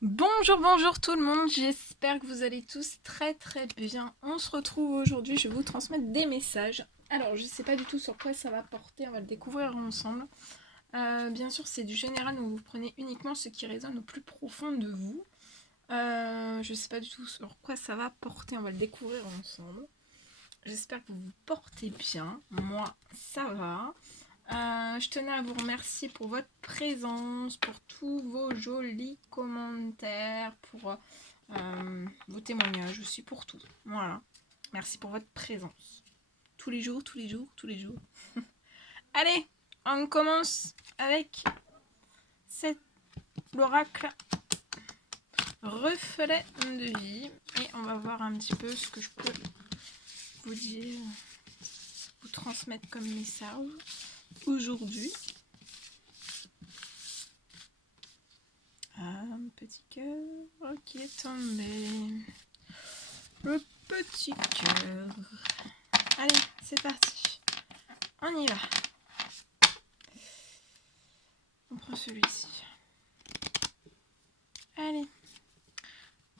Bonjour, bonjour tout le monde, j'espère que vous allez tous très bien. On se retrouve aujourd'hui, je vais vous transmettre des messages. Alors, je ne sais pas du tout sur quoi ça va porter, on va le découvrir ensemble. Bien sûr, c'est du général, donc vous prenez uniquement ce qui résonne au plus profond de vous. Je ne sais pas du tout sur quoi ça va porter, on va le découvrir ensemble. J'espère que vous vous portez bien, moi ça va. Je tenais à vous remercier pour votre présence, pour tous vos jolis commentaires, pour vos témoignages aussi, pour tout. Voilà. Merci pour votre présence. Tous les jours, tous les jours, tous les jours. Allez, on commence avec l'oracle reflet de vie. Et on va voir un petit peu ce que je peux vous dire, vous transmettre comme message aujourd'hui. Un petit cœur qui est tombé. Le petit cœur. Allez, c'est parti. On y va. On prend celui-ci. Allez.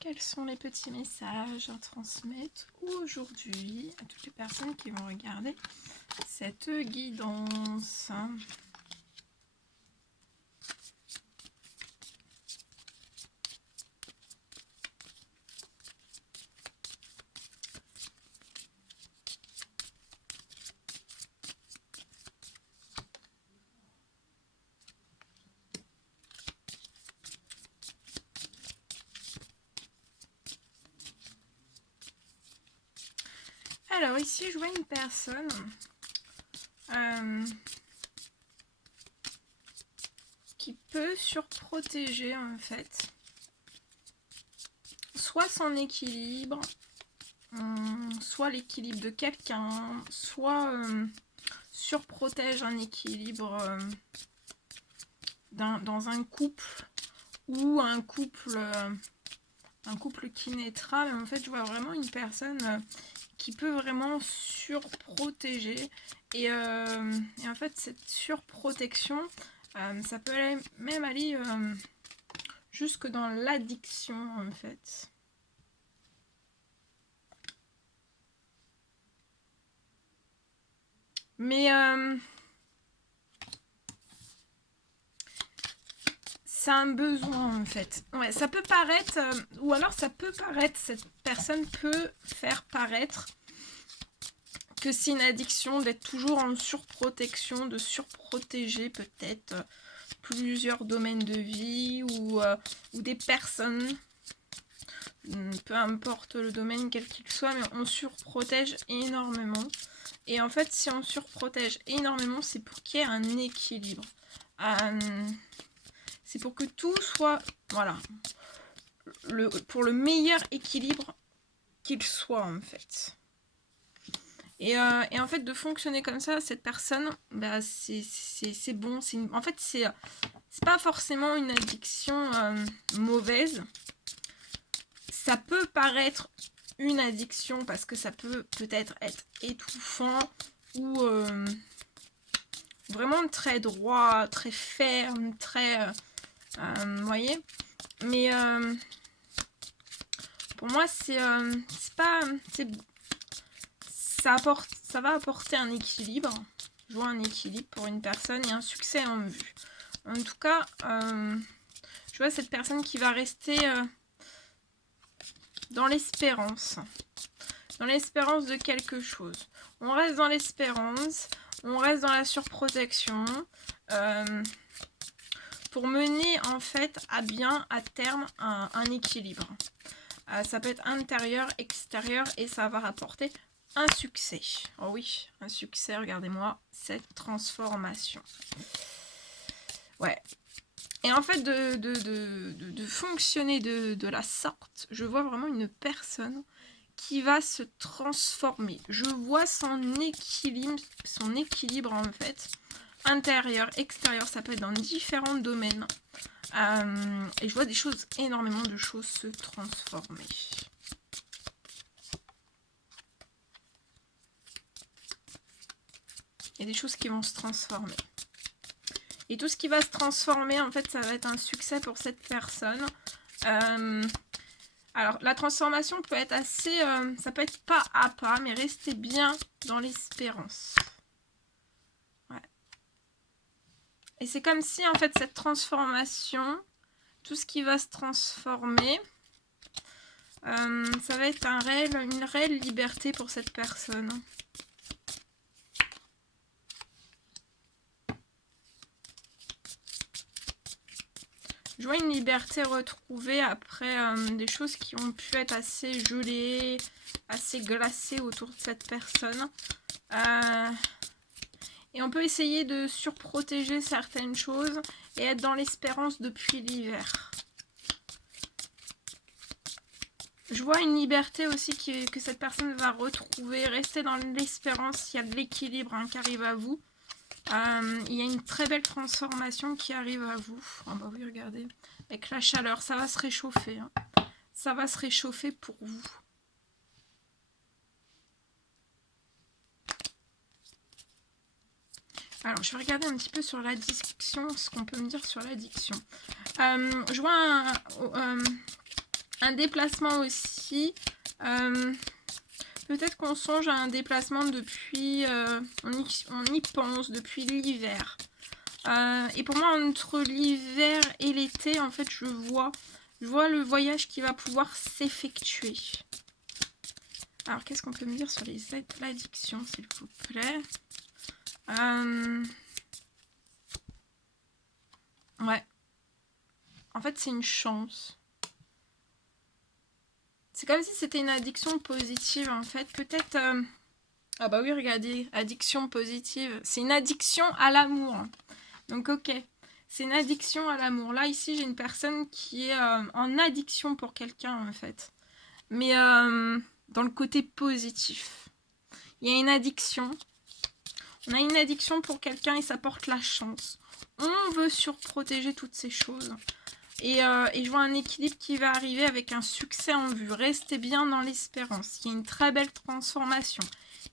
Quels sont les petits messages à transmettre aujourd'hui à toutes les personnes qui vont regarder cette guidance? Alors ici, je vois une personne qui peut surprotéger en fait soit son équilibre, soit l'équilibre de quelqu'un, soit surprotège un équilibre dans un couple ou un couple qui naîtra. Mais en fait, je vois vraiment une personne qui peut vraiment surprotéger. Et en fait, cette surprotection, ça peut même aller jusque dans l'addiction, en fait. Mais c'est un besoin, en fait. Ouais, ça peut paraître, ou alors ça peut paraître, cette personne peut faire paraître que c'est une addiction d'être toujours en surprotection, de surprotéger peut-être plusieurs domaines de vie ou des personnes, peu importe le domaine quel qu'il soit, mais on surprotège énormément. Et en fait, si on surprotège énormément, c'est pour qu'il y ait un équilibre. C'est pour que tout soit, voilà, pour le meilleur équilibre qu'il soit en fait. Et en fait, de fonctionner comme ça, cette personne, bah, c'est bon. En fait, c'est pas forcément une addiction mauvaise. Ça peut paraître une addiction parce que ça peut peut-être être étouffant ou vraiment très droit, très ferme, très... vous voyez. Mais pour moi, c'est pas... ça va apporter un équilibre. Je vois un équilibre pour une personne et un succès en vue. En tout cas, je vois cette personne qui va rester dans l'espérance. Dans l'espérance de quelque chose. On reste dans l'espérance, on reste dans la surprotection. Pour mener en fait à bien, à terme, un équilibre. Ça peut être intérieur, extérieur et ça va rapporter un succès. Oh oui, un succès, regardez-moi cette transformation. Ouais. Et en fait, de fonctionner de la sorte, je vois vraiment une personne qui va se transformer. Je vois son équilibre en fait, intérieur, extérieur, ça peut être dans différents domaines. Et je vois énormément de choses se transformer. Il y a des choses qui vont se transformer. Et tout ce qui va se transformer, en fait, ça va être un succès pour cette personne. Alors, la transformation peut être assez... ça peut être pas à pas, mais restez bien dans l'espérance. Ouais. Et c'est comme si, en fait, cette transformation, tout ce qui va se transformer, ça va être une réelle liberté pour cette personne. Je vois une liberté retrouvée après des choses qui ont pu être assez gelées, assez glacées autour de cette personne. Et on peut essayer de surprotéger certaines choses et être dans l'espérance depuis l'hiver. Je vois une liberté aussi que cette personne va retrouver, rester dans l'espérance, il y a de l'équilibre qui arrive à vous. Il y a une très belle transformation qui arrive à vous. Oh bah oui, regardez, avec la chaleur, ça va se réchauffer. Hein. Ça va se réchauffer pour vous. Alors, je vais regarder un petit peu sur l'addiction, ce qu'on peut me dire sur l'addiction. Je vois un déplacement aussi. Peut-être qu'on songe à un déplacement depuis... on y pense depuis l'hiver. Et pour moi, entre l'hiver et l'été, en fait, je vois le voyage qui va pouvoir s'effectuer. Alors, qu'est-ce qu'on peut me dire sur l'addiction, s'il vous plaît? Ouais. En fait, c'est une chance. C'est comme si c'était une addiction positive, en fait. Peut-être... Ah bah oui, regardez, addiction positive. C'est une addiction à l'amour. Donc, ok. C'est une addiction à l'amour. Là, ici, j'ai une personne qui est en addiction pour quelqu'un, en fait. Mais dans le côté positif. Il y a une addiction. On a une addiction pour quelqu'un et ça porte la chance. On veut surprotéger toutes ces choses. Et je vois un équilibre qui va arriver avec un succès en vue. Restez bien dans l'espérance. Il y a une très belle transformation.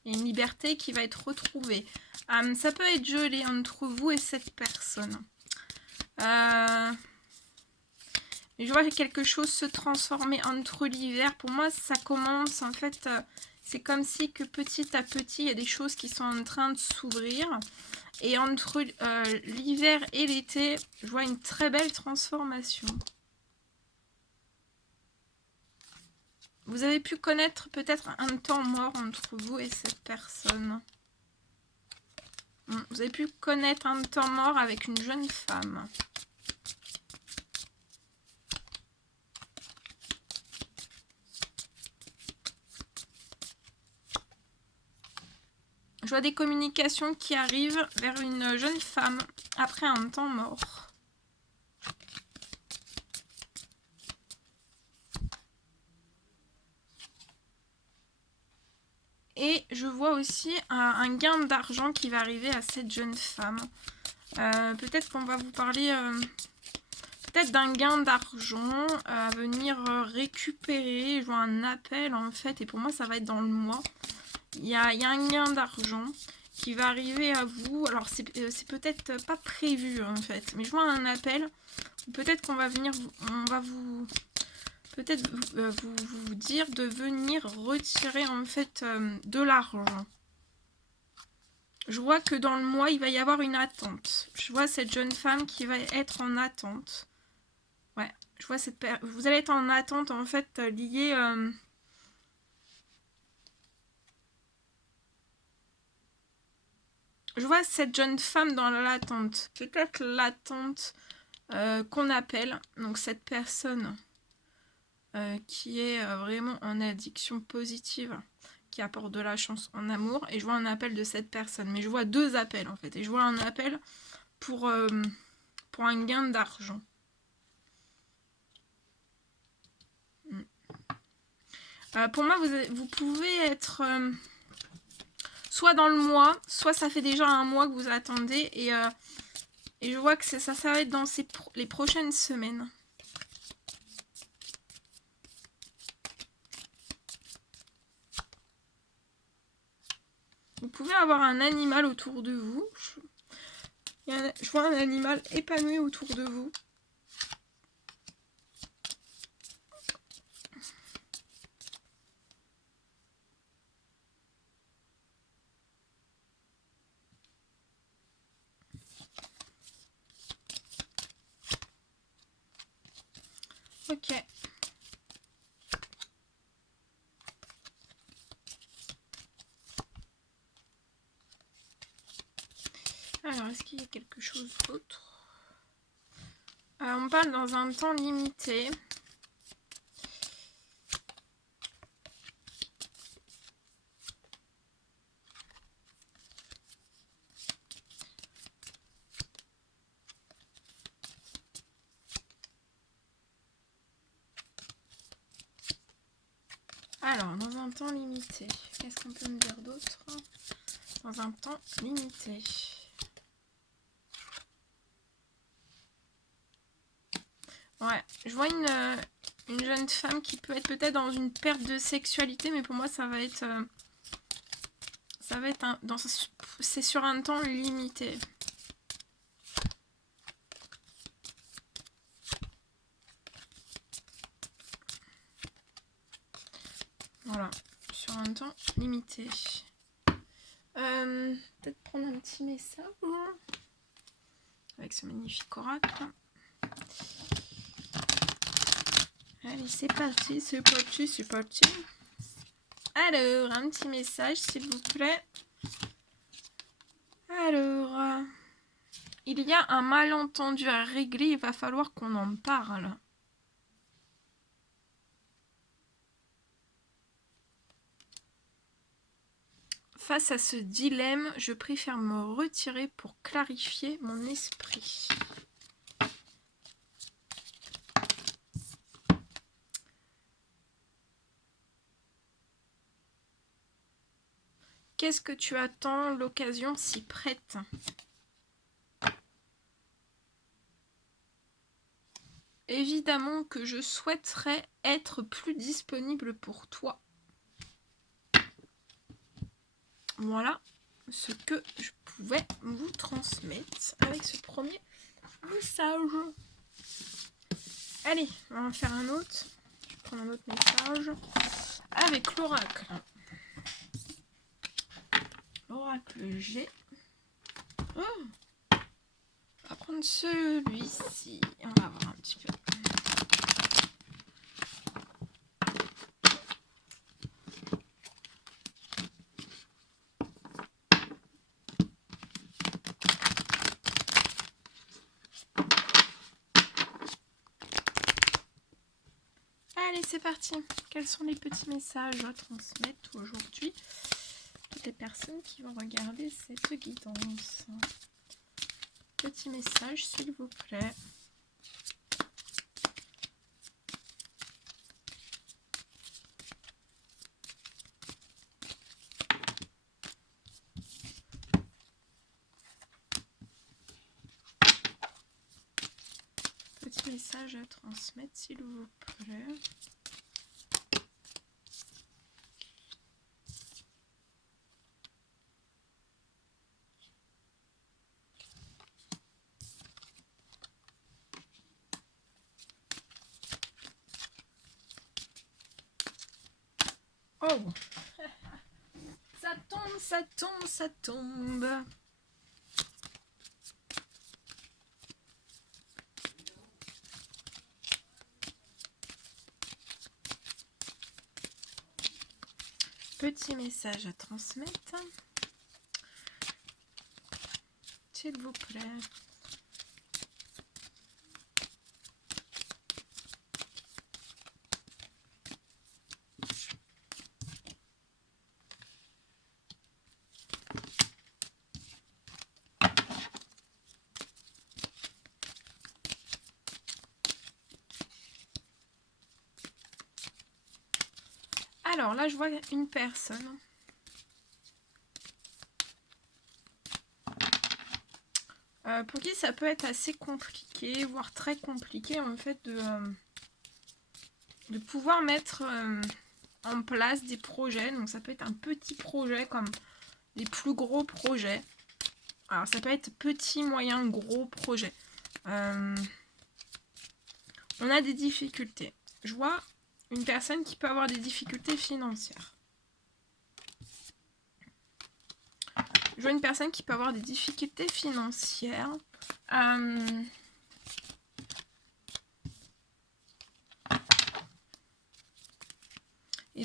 Il y a une liberté qui va être retrouvée. Ça peut être gelé entre vous et cette personne. Je vois quelque chose se transformer entre l'hiver. Pour moi, ça commence en fait... c'est comme si que petit à petit, il y a des choses qui sont en train de s'ouvrir. Et entre l'hiver et l'été, je vois une très belle transformation. Vous avez pu connaître peut-être un temps mort entre vous et cette personne. Vous avez pu connaître un temps mort avec une jeune femme. Je vois des communications qui arrivent vers une jeune femme après un temps mort. Et je vois aussi un gain d'argent qui va arriver à cette jeune femme. Peut-être qu'on va vous parler peut-être d'un gain d'argent à venir récupérer. Je vois un appel en fait et pour moi ça va être dans le mois. Il y a un gain d'argent qui va arriver à vous. Alors c'est peut-être pas prévu en fait, mais je vois un appel. Peut-être qu'on va venir, on va vous... Peut-être vous dire de venir retirer en fait de l'argent. Je vois que dans le mois, il va y avoir une attente. Je vois cette jeune femme qui va être en attente. Ouais, je vois vous allez être en attente en fait liée... Je vois cette jeune femme dans l'attente. Peut-être l'attente qu'on appelle. Donc cette personne qui est vraiment en addiction positive, qui apporte de la chance en amour. Et je vois un appel de cette personne. Mais je vois deux appels en fait. Et je vois un appel pour un gain d'argent. Pour moi, vous pouvez être soit dans le mois, soit ça fait déjà un mois que vous attendez. Et je vois que ça va être dans les prochaines semaines. Vous pouvez avoir un animal autour de vous. Je vois un animal épanoui autour de vous. Ok. Alors, est-ce qu'il y a quelque chose d'autre? On parle dans un temps limité. Alors, dans un temps limité, qu'est-ce qu'on peut me dire d'autre? Dans un temps limité. Ouais, je vois une jeune femme qui peut être peut-être dans une perte de sexualité, mais pour moi, ça va être c'est sur un temps limité. Voilà, sur un temps limité. Peut-être prendre un petit message avec ce magnifique oracle. Allez, c'est parti, c'est parti, c'est parti. Alors, un petit message, s'il vous plaît. Alors, il y a un malentendu à régler, il va falloir qu'on en parle. Face à ce dilemme, je préfère me retirer pour clarifier mon esprit. Qu'est-ce que tu attends? L'occasion s'y prête. Évidemment que je souhaiterais être plus disponible pour toi. Voilà ce que je pouvais vous transmettre avec ce premier message. Allez, on va en faire un autre. Je vais prendre un autre message avec l'oracle. L'oracle G. Oh, on va prendre celui-ci. On va voir un petit peu. Allez, c'est parti. Quels sont les petits messages à transmettre aujourd'hui? Toutes les personnes qui vont regarder cette guidance. Petit message, s'il vous plaît. Petit message à transmettre, s'il vous plaît. Oh, ça tombe, ça tombe, ça tombe. Petit message à transmettre, s'il vous plaît. Alors là, je vois une personne pour qui ça peut être assez compliqué, voire très compliqué en fait de pouvoir mettre en place des projets. Donc ça peut être un petit projet comme les plus gros projets. Alors ça peut être petit, moyen, gros projet. On a des difficultés. Je vois une personne qui peut avoir des difficultés financières. Je vois une personne qui peut avoir des difficultés financières.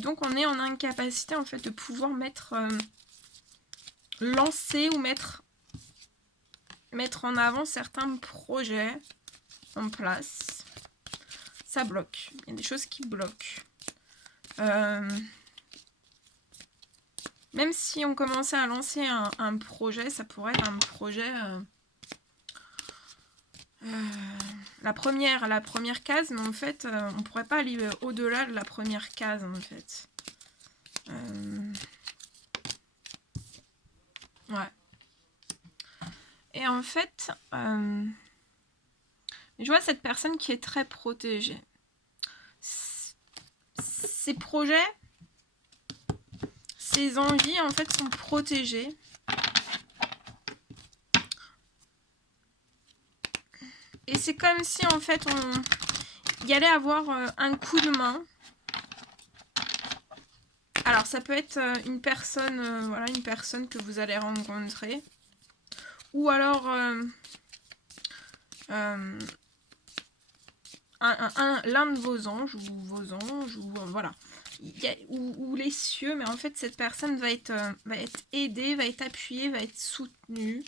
Et donc on est en incapacité en fait de pouvoir lancer ou mettre en avant certains projets en place. Ça bloque. Il y a des choses qui bloquent. Même si on commençait à lancer un projet, ça pourrait être un projet... la première case, mais en fait, on pourrait pas aller au-delà de la première case, en fait. Ouais. Et en fait, je vois cette personne qui est très protégée. Ses projets, ses envies, en fait, sont protégées. Et c'est comme si, en fait, il y allait avoir un coup de main. Alors, ça peut être une personne, voilà, une personne que vous allez rencontrer. Ou alors l'un de vos anges, ou voilà. Ou les cieux, mais en fait, cette personne va être aidée, va être appuyée, va être soutenue.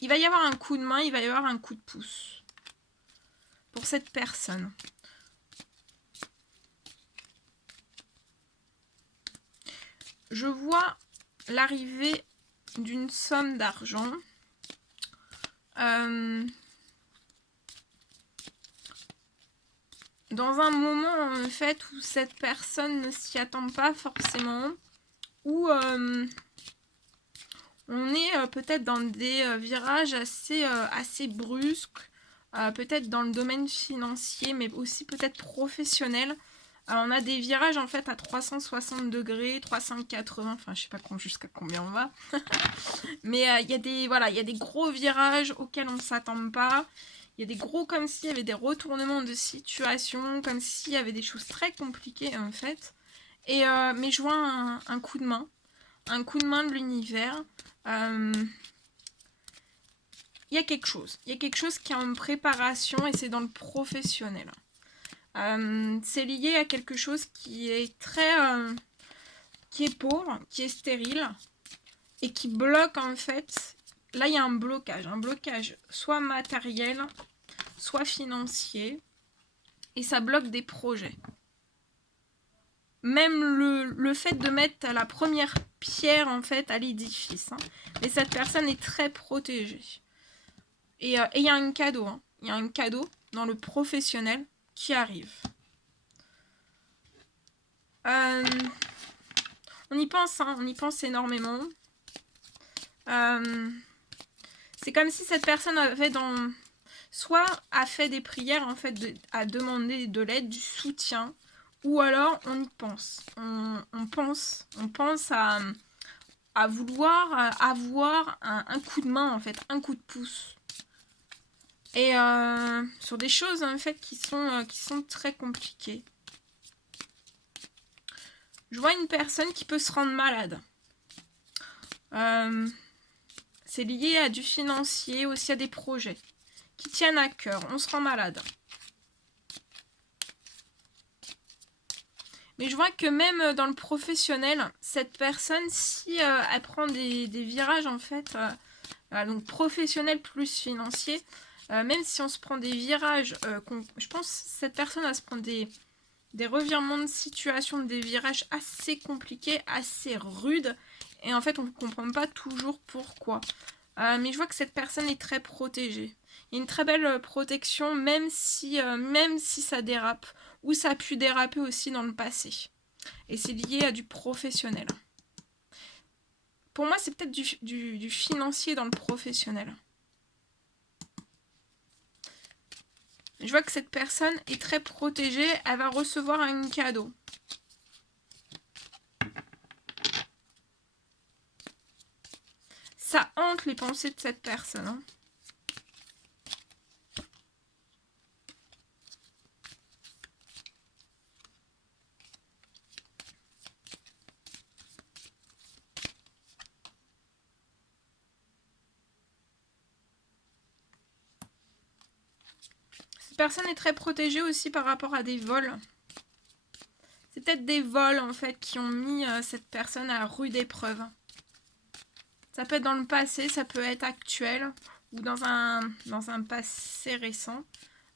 Il va y avoir un coup de main, il va y avoir un coup de pouce pour cette personne. Je vois l'arrivée d'une somme d'argent. Dans un moment en fait où cette personne ne s'y attend pas forcément, où on est peut-être dans des virages assez brusques, peut-être dans le domaine financier, mais aussi peut-être professionnel. On a des virages en fait à 360 degrés, 380, enfin je sais pas jusqu'à combien on va. Mais il y a des gros virages auxquels on ne s'attend pas. Il y a des gros, comme s'il y avait des retournements de situation, comme s'il y avait des choses très compliquées en fait. Mais je vois un coup de main de l'univers. Il y a quelque chose qui est en préparation et c'est dans le professionnel. C'est lié à quelque chose qui est qui est pauvre, qui est stérile et qui bloque en fait. Là, il y a un blocage soit matériel, soit financier, et ça bloque des projets. Même le fait de mettre la première pierre en fait à l'édifice. Mais cette personne est très protégée. Et il y a un cadeau. Il y a un cadeau dans le professionnel qui arrive. On y pense, on y pense énormément. C'est comme si cette personne avait soit a fait des prières en fait à demander de l'aide, du soutien, ou alors on y pense. On pense à vouloir avoir un coup de main en fait, un coup de pouce. Et sur des choses en fait qui sont très compliquées. Je vois une personne qui peut se rendre malade. C'est lié à du financier, aussi à des projets qui tiennent à cœur. On se rend malade. Mais je vois que même dans le professionnel, cette personne, si elle prend des virages en fait, donc professionnel plus financier, même si on se prend des virages, je pense que cette personne va se prendre des revirements de situation, des virages assez compliqués, assez rudes, et en fait on ne comprend pas toujours pourquoi. Mais je vois que cette personne est très protégée. Il y a une très belle protection, même si ça dérape, ou ça a pu déraper aussi dans le passé. Et c'est lié à du professionnel. Pour moi, c'est peut-être du financier dans le professionnel. Je vois que cette personne est très protégée, elle va recevoir un cadeau. Ça hante les pensées de cette personne. personne est très protégée aussi par rapport à des vols. C'est peut-être des vols en fait qui ont mis cette personne à rude épreuve. Ça peut être dans le passé, ça peut être actuel ou dans un passé récent.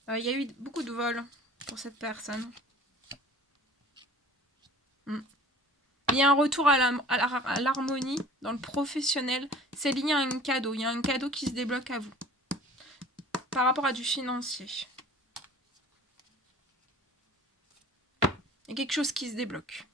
Il y a eu beaucoup de vols pour cette personne. Il y a un retour à l'harmonie dans le professionnel. C'est lié à un cadeau. Il y a un cadeau qui se débloque à vous. Par rapport à du financier. Il y a quelque chose qui se débloque.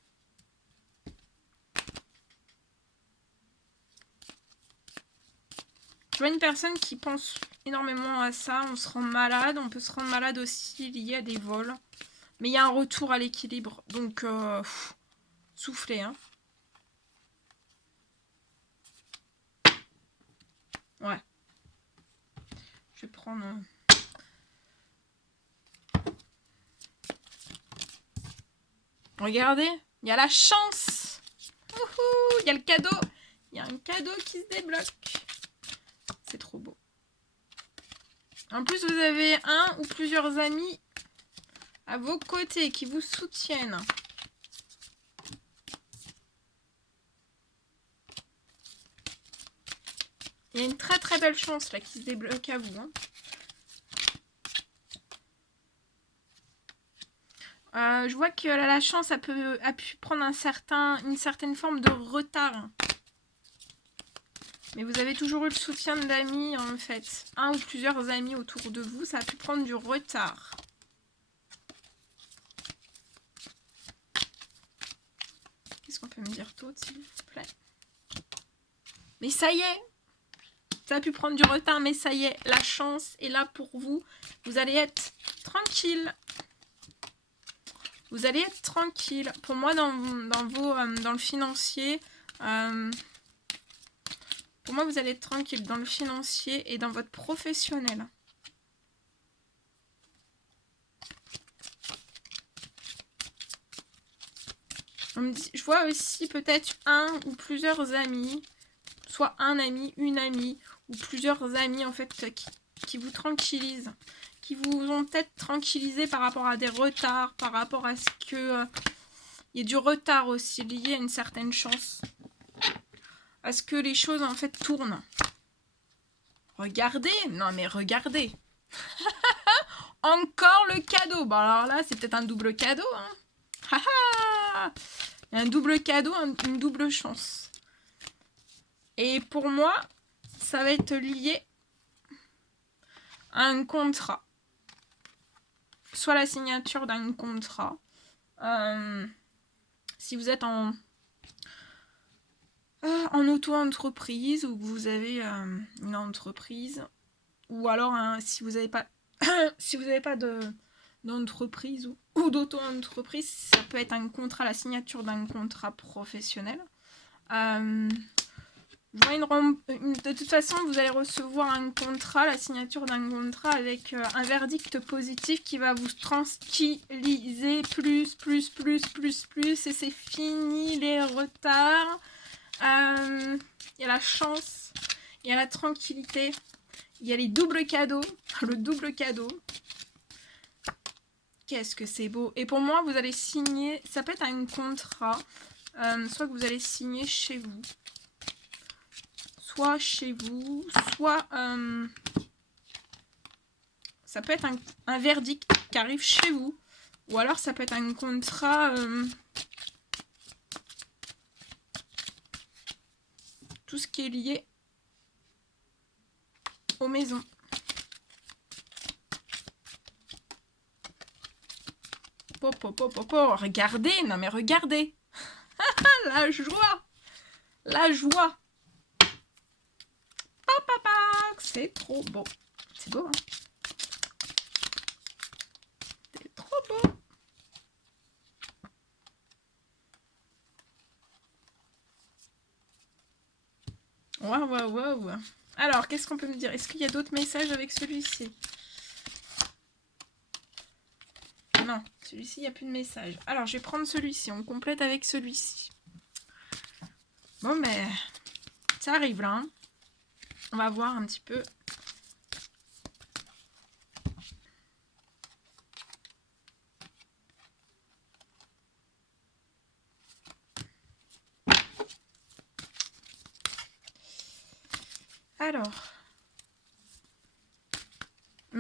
Je vois une personne qui pense énormément à ça. On se rend malade. On peut se rendre malade aussi lié à des vols. Mais il y a un retour à l'équilibre. Donc, soufflez. Hein. Ouais. Je vais prendre... Regardez, il y a la chance. Il y a le cadeau. Il y a un cadeau qui se débloque. C'est trop beau. En plus, vous avez un ou plusieurs amis à vos côtés qui vous soutiennent. Il y a une très très belle chance là qui se débloque à vous. Je vois que la chance a pu prendre une certaine forme de retard. Mais vous avez toujours eu le soutien d'amis en fait. Un ou plusieurs amis autour de vous, ça a pu prendre du retard. Qu'est-ce qu'on peut me dire d'autre s'il vous plaît? Mais ça y est! Ça a pu prendre du retard, mais ça y est, la chance est là pour vous. Vous allez être tranquille. Vous allez être tranquille. Pour moi, dans le financier, pour moi, vous allez être tranquille dans le financier et dans votre professionnel. Je vois aussi peut-être un ou plusieurs amis, soit un ami, une amie, ou plusieurs amis en fait qui vous tranquillisent, qui vous ont peut-être tranquillisé par rapport à des retards, par rapport à ce que il y a du retard aussi lié à une certaine chance, à ce que les choses en fait tournent. Regardez, non mais regardez. Encore le cadeau. Bon alors là c'est peut-être un double cadeau. Hein. Un double cadeau, une double chance. Et pour moi, ça va être lié à un contrat. Soit la signature d'un contrat. Si vous êtes en auto-entreprise ou que vous avez une entreprise. Ou alors si vous n'avez pas, si vous n'avez pas d'entreprise ou d'auto-entreprise, ça peut être un contrat, la signature d'un contrat professionnel. De toute façon, vous allez recevoir un contrat, la signature d'un contrat avec un verdict positif qui va vous tranquilliser plus, et c'est fini les retards. Il y a la chance, il y a la tranquillité, il y a les doubles cadeaux, le double cadeau. Qu'est-ce que c'est beau. Et pour moi, vous allez signer, ça peut être un contrat, soit que vous allez signer chez vous, soit chez vous, soit ça peut être un verdict qui arrive chez vous, ou alors ça peut être un contrat, tout ce qui est lié aux maisons. Regardez, non mais regardez. La joie. La joie. C'est trop beau. C'est beau, hein. C'est trop beau. Waouh. Alors, qu'est-ce qu'on peut me dire? Est-ce qu'il y a d'autres messages avec celui-ci? Non, celui-ci, il n'y a plus de message. Alors, je vais prendre celui-ci. On complète avec celui-ci. Bon, mais ça arrive là. Hein. On va voir un petit peu.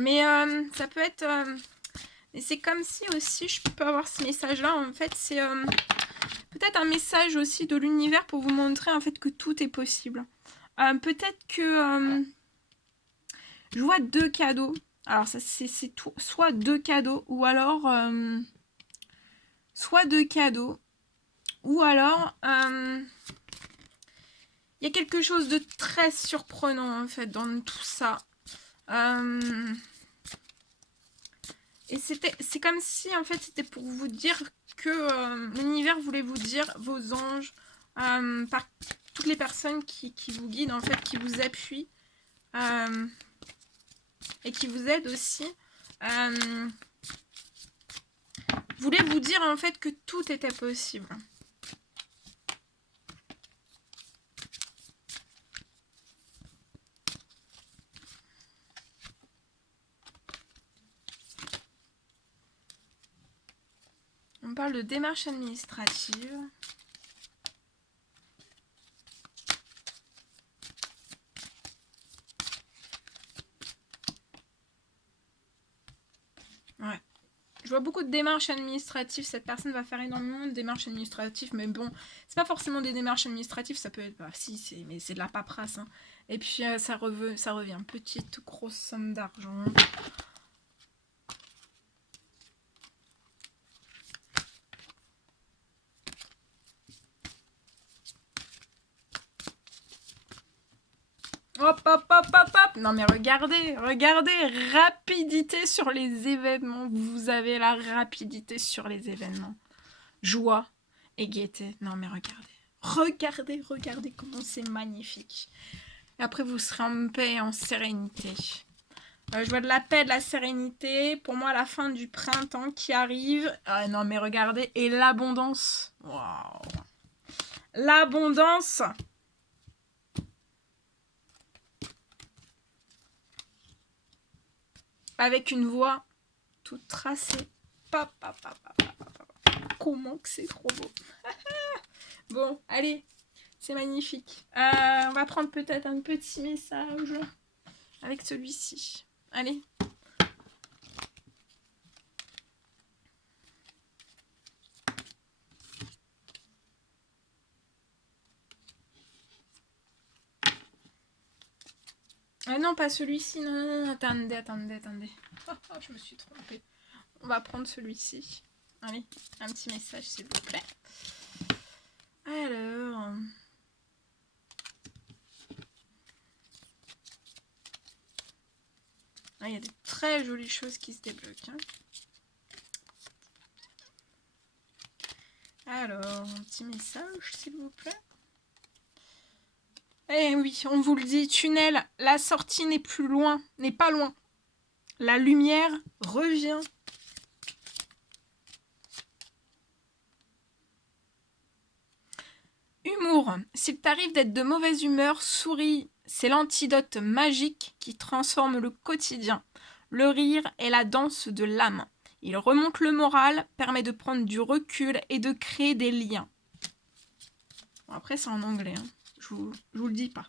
Mais ça peut être... et c'est comme si aussi je peux avoir ce message-là. En fait, c'est peut-être un message aussi de l'univers pour vous montrer en fait que tout est possible. Peut-être que... je vois 2 cadeaux. Alors, ça c'est tout. Soit 2 cadeaux, ou alors... soit 2 cadeaux, ou alors... il y a quelque chose de très surprenant, en fait, dans tout ça. Et c'est comme si, en fait, c'était pour vous dire que l'univers voulait vous dire, vos anges, par toutes les personnes qui vous guident, en fait, qui vous appuient, et qui vous aident aussi, voulait vous dire, en fait, que tout était possible. On parle de démarche administrative. Ouais. Je vois beaucoup de démarches administratives. Cette personne va faire énormément de démarches administratives. Mais bon, c'est pas forcément des démarches administratives. Ça peut être... Bah, si, mais c'est de la paperasse. Hein. Et puis, ça revient. Petite, grosse somme d'argent. Hop, hop, hop, hop, hop. Non, mais regardez. Rapidité sur les événements. Vous avez la rapidité sur les événements. Joie et gaieté. Non, mais regardez comment c'est magnifique. Et après, vous serez en paix et en sérénité. Je vois de la paix, de la sérénité. Pour moi, la fin du printemps qui arrive. Non, mais regardez. Et l'abondance. Waouh. L'abondance. Avec une voix toute tracée. Comment que c'est trop beau. Bon, allez. C'est magnifique. On va prendre peut-être un petit message avec celui-ci. Allez. Ah non, pas celui-ci. Non. Attendez. Je me suis trompée. On va prendre celui-ci. Allez, un petit message, s'il vous plaît. Alors... il y a des très jolies choses qui se débloquent. Hein. Alors, un petit message, s'il vous plaît. Eh oui, on vous le dit, tunnel, la sortie n'est pas loin. La lumière revient. Humour. S'il t'arrive d'être de mauvaise humeur, souris. C'est l'antidote magique qui transforme le quotidien. Le rire est la danse de l'âme. Il remonte le moral, permet de prendre du recul et de créer des liens. Bon, après, c'est en anglais. Hein. Je vous le dis pas.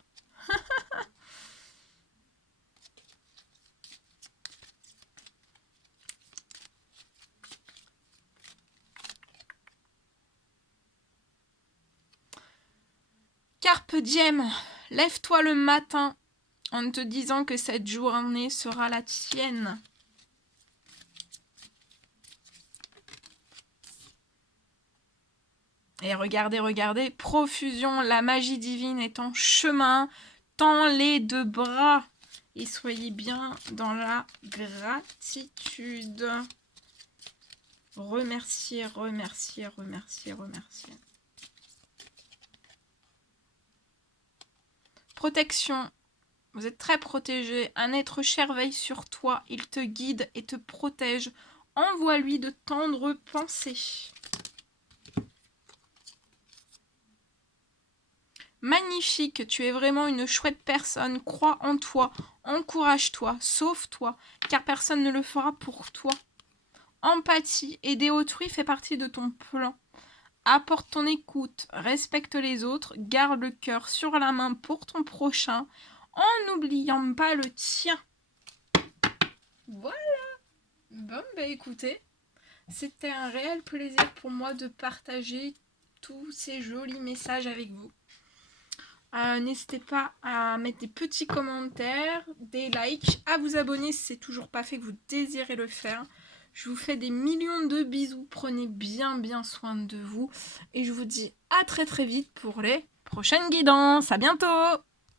Carpe diem, lève-toi le matin en te disant que cette journée sera la tienne. Et regardez, profusion, la magie divine est en chemin, tends les 2 bras et soyez bien dans la gratitude. Remerciez. Protection. Vous êtes très protégé. Un être cher veille sur toi. Il te guide et te protège. Envoie-lui de tendres pensées. Magnifique, tu es vraiment une chouette personne. Crois en toi, encourage-toi, sauve-toi, car personne ne le fera pour toi. Empathie, aider autrui fait partie de ton plan. Apporte ton écoute, respecte les autres, garde le cœur sur la main pour ton prochain, en n'oubliant pas le tien. Voilà. Bon, bah écoutez, c'était un réel plaisir pour moi de partager tous ces jolis messages avec vous. N'hésitez pas à mettre des petits commentaires, des likes, à vous abonner si c'est toujours pas fait, que vous désirez le faire. Je vous fais des millions de bisous, prenez bien soin de vous et je vous dis à très vite pour les prochaines guidances. À bientôt!